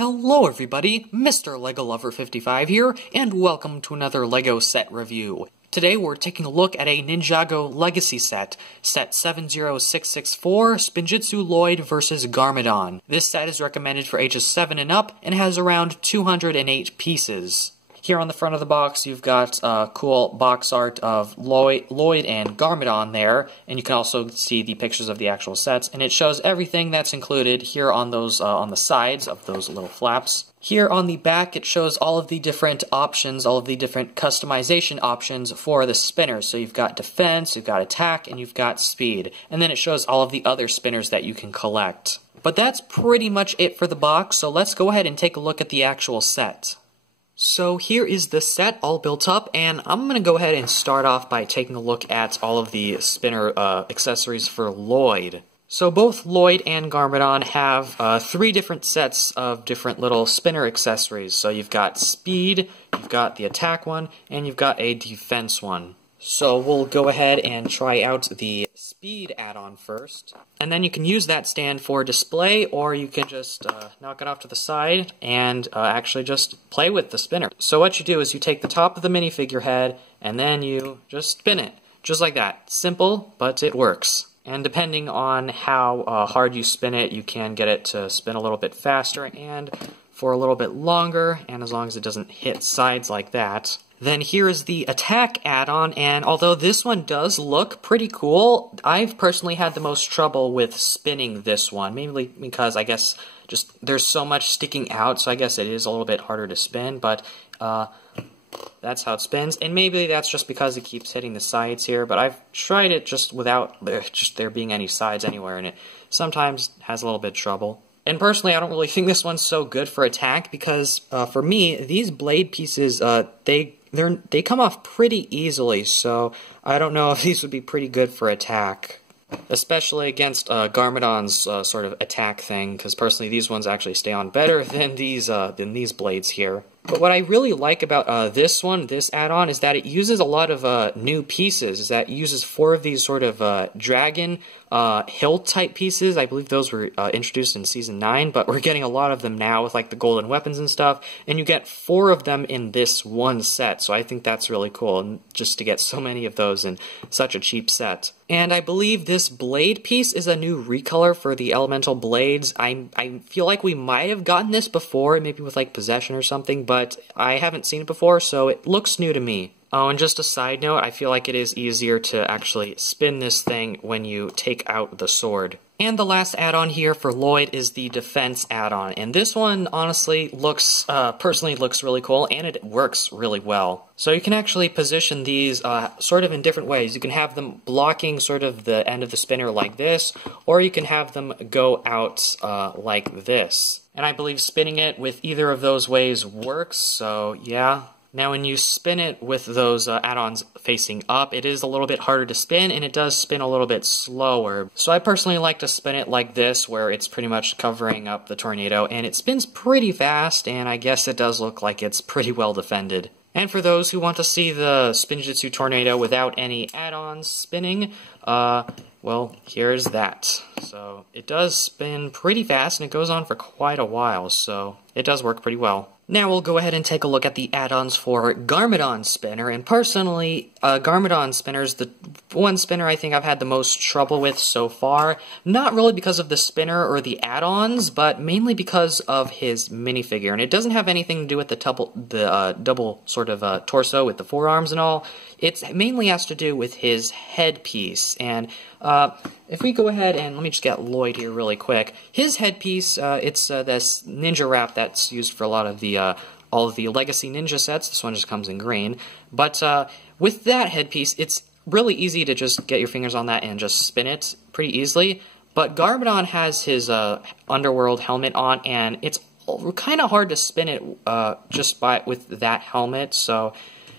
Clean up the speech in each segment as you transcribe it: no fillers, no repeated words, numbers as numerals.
Hello everybody, Mr. LEGO Lover 55 here, and welcome to another LEGO set review. Today we're taking a look at a Ninjago Legacy set, Set 70664, Spinjitzu Lloyd vs. Garmadon. This set is recommended for ages 7 and up, and has around 208 pieces. Here on the front of the box, you've got cool box art of Lloyd and Garmadon there, and you can also see the pictures of the actual sets, and it shows everything that's included here on those on the sides of those little flaps. Here on the back, it shows all of the different options, all of the different customization options for the spinners. So you've got defense, you've got attack, and you've got speed. And then it shows all of the other spinners that you can collect. But that's pretty much it for the box, so let's go ahead and take a look at the actual set. So here is the set all built up, and I'm going to go ahead and start off by taking a look at all of the spinner accessories for Lloyd. So both Lloyd and Garmadon have 3 different sets of different little spinner accessories. So you've got speed, you've got the attack one, and you've got a defense one. So we'll go ahead and try out the speed add-on first. And then you can use that stand for display, or you can just knock it off to the side and actually just play with the spinner. So what you do is you take the top of the minifigure head, and then you just spin it. Just like that. Simple, but it works. And depending on how hard you spin it, you can get it to spin a little bit faster and for a little bit longer, and as long as it doesn't hit sides like that. Then here is the attack add-on, and although this one does look pretty cool, I've personally had the most trouble with spinning this one, mainly because I guess just there's so much sticking out, so I guess it is a little bit harder to spin, but that's how it spins, and maybe that's just because it keeps hitting the sides here, but I've tried it just without there being any sides anywhere, and it sometimes has a little bit of trouble. And personally, I don't really think this one's so good for attack, because for me, these blade pieces, they come off pretty easily, so I don't know if these would be pretty good for attack. Especially against Garmadon's sort of attack thing, because personally these ones actually stay on better than these blades here. But what I really like about this add-on, is that it uses a lot of new pieces. Is that it uses 4 of these sort of dragon hilt-type pieces. I believe those were introduced in Season 9, but we're getting a lot of them now with like the golden weapons and stuff, and you get 4 of them in this one set, so I think that's really cool, and just to get so many of those in such a cheap set. And I believe this blade piece is a new recolor for the elemental blades. I feel like we might have gotten this before, maybe with like Possession or something, but I haven't seen it before, so it looks new to me. Oh, and just a side note, I feel like it is easier to actually spin this thing when you take out the sword. And the last add-on here for Lloyd is the defense add-on, and this one honestly looks, personally looks really cool, and it works really well. So you can actually position these sort of in different ways. You can have them blocking sort of the end of the spinner like this, or you can have them go out like this. And I believe spinning it with either of those ways works, so yeah. Now when you spin it with those add-ons facing up, it is a little bit harder to spin, and it does spin a little bit slower. So I personally like to spin it like this, where it's pretty much covering up the tornado, and it spins pretty fast, and I guess it does look like it's pretty well defended. And for those who want to see the Spinjitzu Tornado without any add-ons spinning, well, here's that. So it does spin pretty fast, and it goes on for quite a while, so it does work pretty well. Now we'll go ahead and take a look at the add-ons for Garmadon Spinner, and personally, Garmadon Spinner is the one spinner I think I've had the most trouble with so far. Not really because of the spinner or the add-ons, but mainly because of his minifigure, and it doesn't have anything to do with the double sort of torso with the forearms and all. It mainly has to do with his headpiece, and if we go ahead and let me just get Lloyd here really quick. His headpiece, it's this ninja wrap that's used for a lot of the all of the Legacy Ninja sets. This one just comes in green. But with that headpiece, it's really easy to just get your fingers on that and just spin it pretty easily. But Garmadon has his Underworld helmet on, and it's kind of hard to spin it just with that helmet. So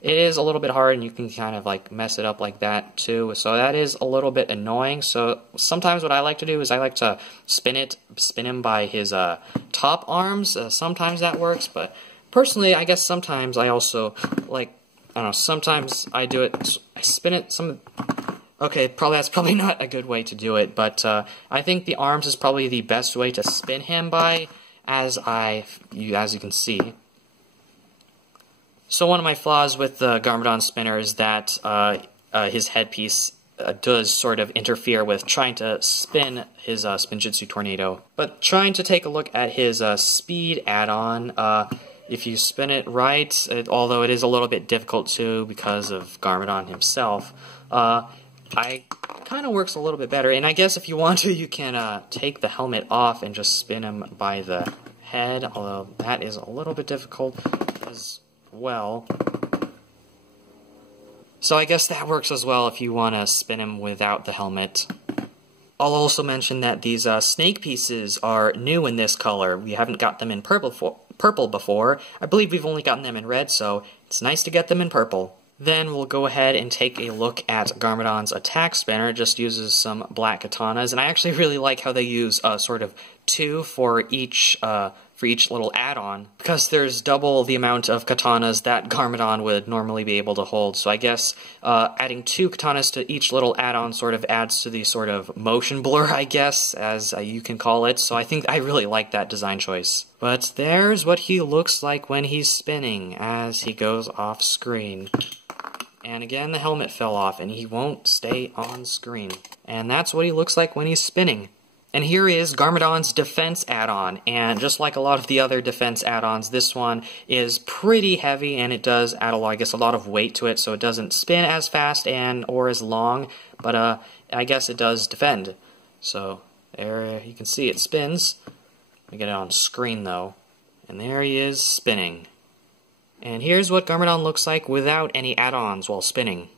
it is a little bit hard, and you can kind of like mess it up like that too. So that is a little bit annoying. So sometimes what I like to do is I like to spin him by his top arms. Sometimes that works, but personally, I guess sometimes I also like, I don't know, sometimes I do it, I spin it okay, that's probably not a good way to do it, but I think the arms is probably the best way to spin him by. as you can see. So one of my flaws with the Garmadon spinner is that his headpiece does sort of interfere with trying to spin his Spinjitzu Tornado. But trying to take a look at his speed add-on, if you spin it right, although it is a little bit difficult too because of Garmadon himself, it kind of works a little bit better. And I guess if you want to, you can take the helmet off and just spin him by the head, although that is a little bit difficult as well. So I guess that works as well if you want to spin him without the helmet. I'll also mention that these snake pieces are new in this color. We haven't got them in purple before. I believe we've only gotten them in red, so it's nice to get them in purple. Then we'll go ahead and take a look at Garmadon's attack spinner. It just uses some black katanas, and I actually really like how they use sort of two for each little add-on, because there's double the amount of katanas that Garmadon would normally be able to hold. So I guess adding two katanas to each little add-on sort of adds to the sort of motion blur, I guess, as you can call it. So I think I really like that design choice. But there's what he looks like when he's spinning as he goes off screen. And again, the helmet fell off, and he won't stay on screen. And that's what he looks like when he's spinning. And here is Garmadon's defense add-on, and just like a lot of the other defense add-ons, this one is pretty heavy, and it does add a lot of weight to it, so it doesn't spin as fast or as long, but I guess it does defend. So there you can see it spins. Let me get it on screen though, and there he is spinning. And here's what Garmadon looks like without any add-ons while spinning.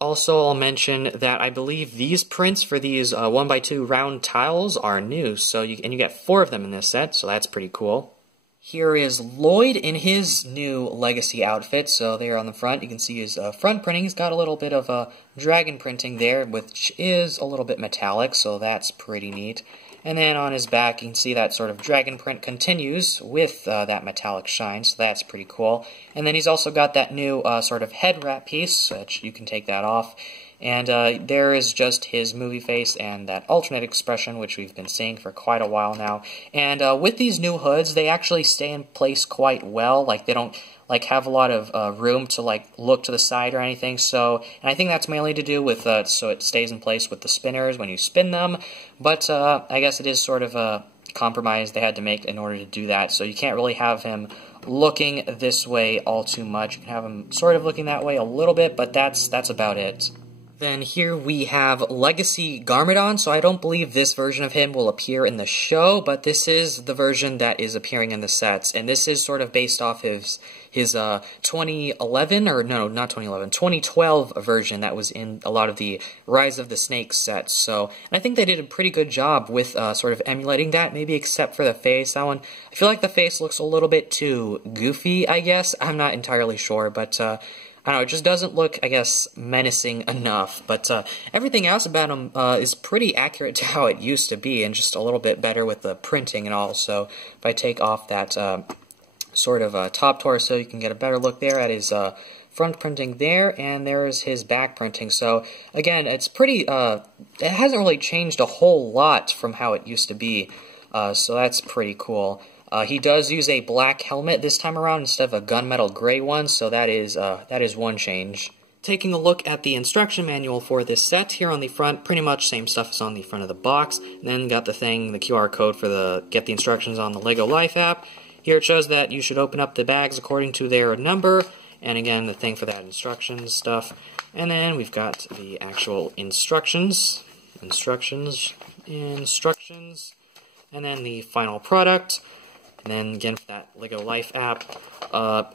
Also, I'll mention that I believe these prints for these 1x2 round tiles are new, and you get 4 of them in this set, so that's pretty cool. Here is Lloyd in his new Legacy outfit, so there on the front, you can see his front printing. He's got a little bit of dragon printing there, which is a little bit metallic, so that's pretty neat. And then on his back, you can see that sort of dragon print continues with that metallic shine, so that's pretty cool. And then he's also got that new sort of head wrap piece, which you can take that off. And there is just his movie face and that alternate expression, which we've been seeing for quite a while now. And with these new hoods, they actually stay in place quite well. Like, they don't have a lot of room to look to the side or anything. So, and I think that's mainly to do with so it stays in place with the spinners when you spin them. But I guess it is sort of a compromise they had to make in order to do that. So you can't really have him looking this way all too much. You can have him sort of looking that way a little bit, but that's about it. Then here we have Legacy Garmadon, so I don't believe this version of him will appear in the show, but this is the version that is appearing in the sets, and this is sort of based off his 2011, or no, not 2011, 2012 version that was in a lot of the Rise of the Snake sets. So, and I think they did a pretty good job with sort of emulating that, maybe except for the face. That one, I feel like the face looks a little bit too goofy, I guess. I'm not entirely sure, but I don't know, it just doesn't look, I guess, menacing enough. But everything else about him is pretty accurate to how it used to be, and just a little bit better with the printing and all. So if I take off that sort of top torso, you can get a better look there at his front printing there, and there's his back printing. So again, it's pretty, it hasn't really changed a whole lot from how it used to be. So that's pretty cool. He does use a black helmet this time around instead of a gunmetal gray one, so that is one change. Taking a look at the instruction manual for this set, here on the front, pretty much same stuff as on the front of the box. And then got the QR code for get the instructions on the LEGO Life app. Here it shows that you should open up the bags according to their number, and again, the thing for that instructions stuff. And then we've got the actual instructions, and then the final product. And then, again, for that LEGO Life app,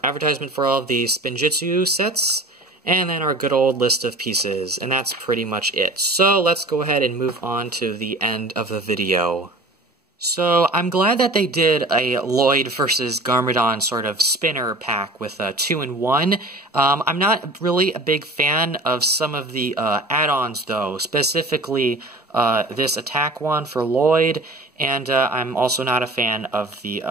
advertisement for all of the Spinjitzu sets, and then our good old list of pieces. And that's pretty much it. So, let's go ahead and move on to the end of the video. So, I'm glad that they did a Lloyd versus Garmadon sort of spinner pack with a 2-in-1. I'm not really a big fan of some of the add-ons, though, specifically this attack one for Lloyd, and I'm also not a fan of the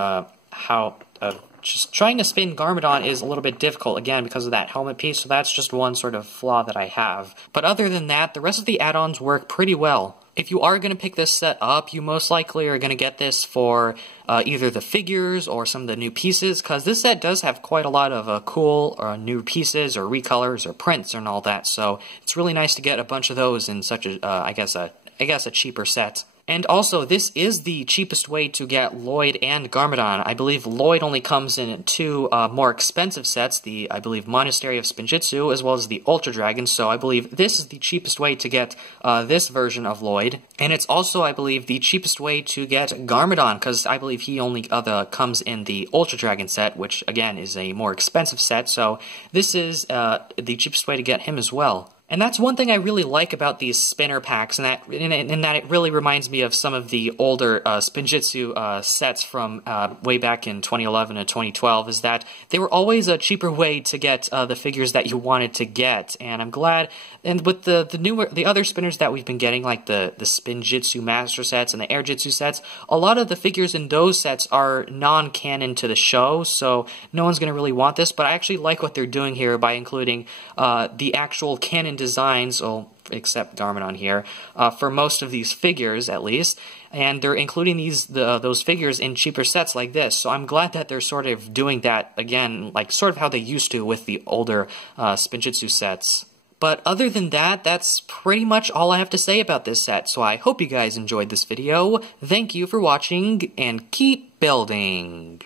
just trying to spin Garmadon is a little bit difficult, again, because of that helmet piece, so that's just one sort of flaw that I have. But other than that, the rest of the add-ons work pretty well. if you are going to pick this set up, you most likely are going to get this for either the figures or some of the new pieces, because this set does have quite a lot of cool new pieces or recolors or prints and all that, so it's really nice to get a bunch of those in such a, I guess a cheaper set. And also, this is the cheapest way to get Lloyd and Garmadon. I believe Lloyd only comes in two more expensive sets, the, I believe, Monastery of Spinjitzu, as well as the Ultra Dragon, so I believe this is the cheapest way to get this version of Lloyd. And it's also, I believe, the cheapest way to get Garmadon, because I believe he only comes in the Ultra Dragon set, which, again, is a more expensive set, so this is the cheapest way to get him as well. And that's one thing I really like about these spinner packs, and that it really reminds me of some of the older Spinjitzu sets from way back in 2011 and 2012, is that they were always a cheaper way to get the figures that you wanted to get. And I'm glad, and with the other spinners that we've been getting, like the Spinjitzu Master sets and the Airjitzu sets, a lot of the figures in those sets are non-canon to the show, so no one's going to really want this, but I actually like what they're doing here by including the actual canon designs, well, except Garmadon here, for most of these figures at least, and they're including those figures in cheaper sets like this, so I'm glad that they're sort of doing that again, like sort of how they used to with the older Spinjitzu sets. But other than that, that's pretty much all I have to say about this set, so I hope you guys enjoyed this video. Thank you for watching, and keep building!